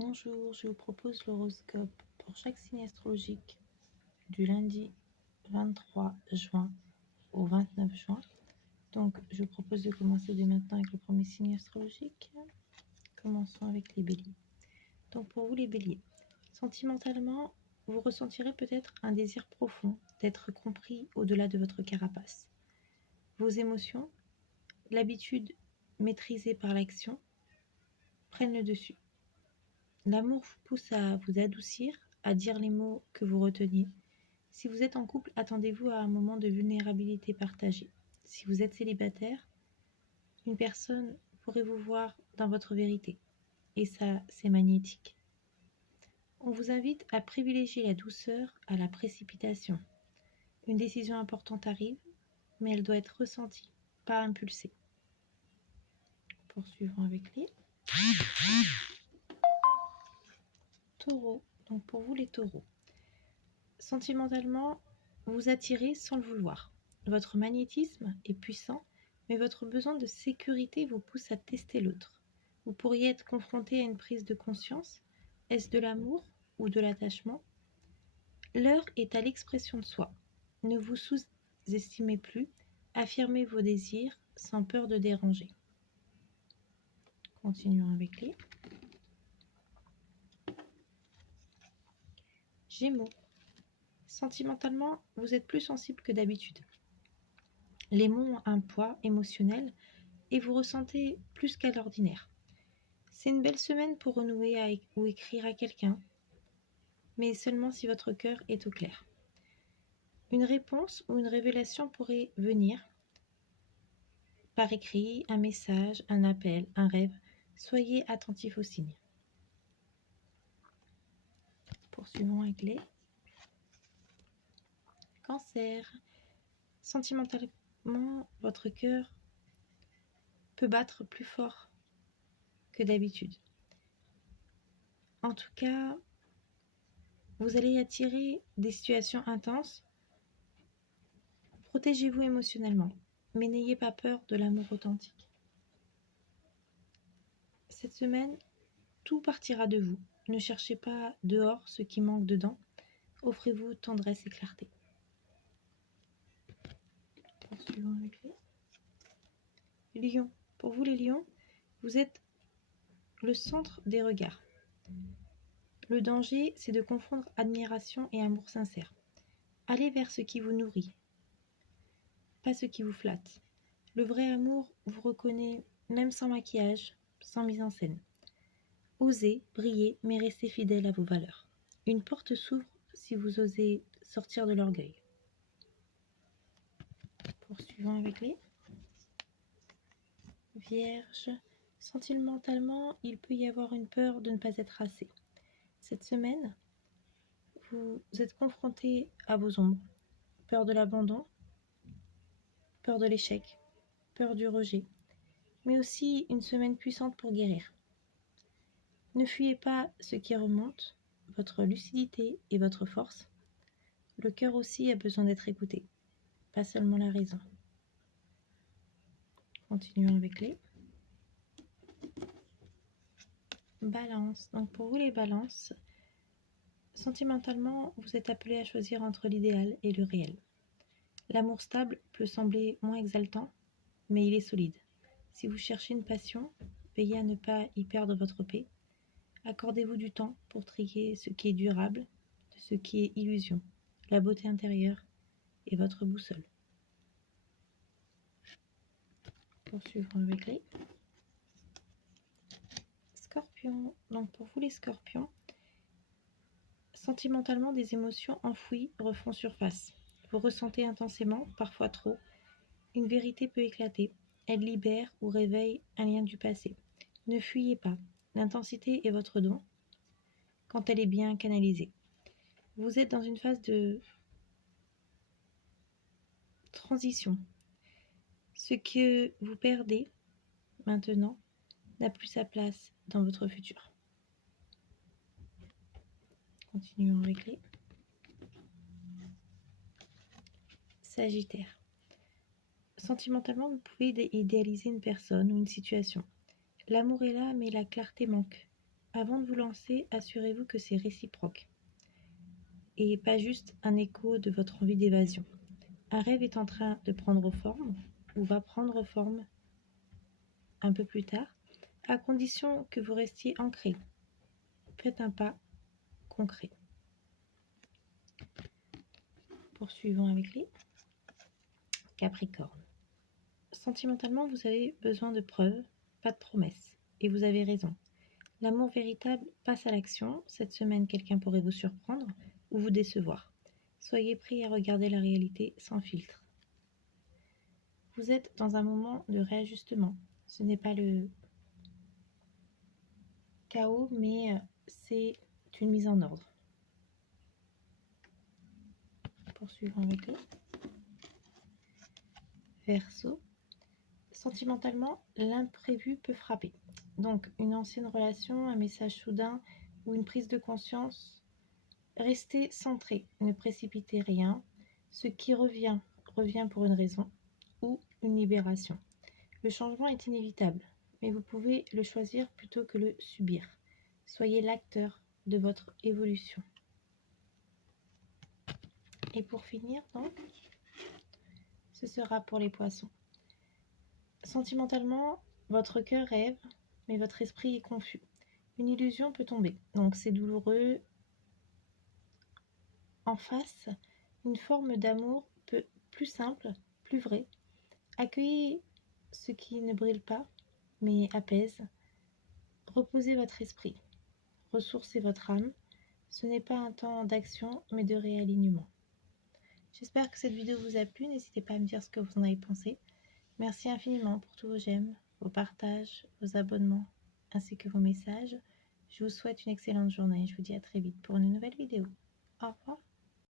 Bonjour, je vous propose l'horoscope pour chaque signe astrologique du lundi 23 juin au 29 juin. Donc, je vous propose de commencer dès maintenant avec le premier signe astrologique. Commençons avec les béliers. Donc, pour vous les béliers, sentimentalement, vous ressentirez peut-être un désir profond d'être compris au-delà de votre carapace. Vos émotions, l'habitude maîtrisée par l'action, prennent le dessus. L'amour vous pousse à vous adoucir, à dire les mots que vous reteniez. Si vous êtes en couple, attendez-vous à un moment de vulnérabilité partagée. Si vous êtes célibataire, une personne pourrait vous voir dans votre vérité. Et ça, c'est magnétique. On vous invite à privilégier la douceur à la précipitation. Une décision importante arrive, mais elle doit être ressentie, pas impulsée. Poursuivons avec les taureaux. Donc pour vous les taureaux, sentimentalement, vous attirez sans le vouloir. Votre magnétisme est puissant, mais votre besoin de sécurité vous pousse à tester l'autre. Vous pourriez être confronté à une prise de conscience. Est-ce de l'amour ou de l'attachement? L'heure est à l'expression de soi. Ne vous sous-estimez plus, affirmez vos désirs sans peur de déranger. Continuons avec les Gémeaux. Sentimentalement, vous êtes plus sensible que d'habitude. Les mots ont un poids émotionnel et vous ressentez plus qu'à l'ordinaire. C'est une belle semaine pour renouer ou écrire à quelqu'un, mais seulement si votre cœur est au clair. Une réponse ou une révélation pourrait venir par écrit, un message, un appel, un rêve. Soyez attentifs aux signes. Poursuivons avec les cancers. Sentimentalement, votre cœur peut battre plus fort que d'habitude. En tout cas, vous allez attirer des situations intenses. Protégez-vous émotionnellement, mais n'ayez pas peur de l'amour authentique. Cette semaine, tout partira de vous. Ne cherchez pas dehors ce qui manque dedans. Offrez-vous tendresse et clarté. Poursuivons avec les lions. Pour vous les lions, vous êtes le centre des regards. Le danger, c'est de confondre admiration et amour sincère. Allez vers ce qui vous nourrit, pas ce qui vous flatte. Le vrai amour vous reconnaît même sans maquillage, sans mise en scène. Osez, brillez, mais restez fidèle à vos valeurs. Une porte s'ouvre si vous osez sortir de l'orgueil. Poursuivons avec les Vierges. Sentimentalement, il peut y avoir une peur de ne pas être assez. Cette semaine, vous êtes confronté à vos ombres. Peur de l'abandon, peur de l'échec, peur du rejet, mais aussi une semaine puissante pour guérir. Ne fuyez pas ce qui remonte, votre lucidité et votre force. Le cœur aussi a besoin d'être écouté, pas seulement la raison. Continuons avec les balances. Donc pour vous les balances, sentimentalement, vous êtes appelé à choisir entre l'idéal et le réel. L'amour stable peut sembler moins exaltant, mais il est solide. Si vous cherchez une passion, veillez à ne pas y perdre votre paix. Accordez-vous du temps pour trier ce qui est durable de ce qui est illusion. La beauté intérieure est votre boussole. Poursuivons avec les Scorpions. Donc pour vous les Scorpions, sentimentalement, des émotions enfouies refont surface. Vous ressentez intensément, parfois trop. Une vérité peut éclater. Elle libère ou réveille un lien du passé. Ne fuyez pas. L'intensité est votre don quand elle est bien canalisée. Vous êtes dans une phase de transition. Ce que vous perdez maintenant n'a plus sa place dans votre futur. Continuons avec les Sagittaires. Sentimentalement, vous pouvez idéaliser une personne ou une situation. L'amour est là, mais la clarté manque. Avant de vous lancer, assurez-vous que c'est réciproque et pas juste un écho de votre envie d'évasion. Un rêve est en train de prendre forme ou va prendre forme un peu plus tard, à condition que vous restiez ancré. Faites un pas concret. Poursuivons avec les Capricornes. Sentimentalement, vous avez besoin de preuves, pas de promesses. Et vous avez raison. L'amour véritable passe à l'action. Cette semaine, quelqu'un pourrait vous surprendre ou vous décevoir. Soyez prêts à regarder la réalité sans filtre. Vous êtes dans un moment de réajustement. Ce n'est pas le chaos, mais c'est une mise en ordre. Poursuivons avec le Verseau. Sentimentalement, l'imprévu peut frapper. Donc, une ancienne relation, un message soudain ou une prise de conscience. Restez centré, ne précipitez rien. Ce qui revient, revient pour une raison ou une libération. Le changement est inévitable, mais vous pouvez le choisir plutôt que le subir. Soyez l'acteur de votre évolution. Et pour finir, donc, ce sera pour les poissons. Sentimentalement, votre cœur rêve, mais votre esprit est confus. Une illusion peut tomber, donc c'est douloureux. En face, une forme d'amour plus simple, plus vrai. Accueillez ce qui ne brille pas, mais apaise. Reposez votre esprit, ressourcez votre âme. Ce n'est pas un temps d'action, mais de réalignement. J'espère que cette vidéo vous a plu. N'hésitez pas à me dire ce que vous en avez pensé. Merci infiniment pour tous vos j'aime, vos partages, vos abonnements, ainsi que vos messages. Je vous souhaite une excellente journée. Je vous dis à très vite pour une nouvelle vidéo.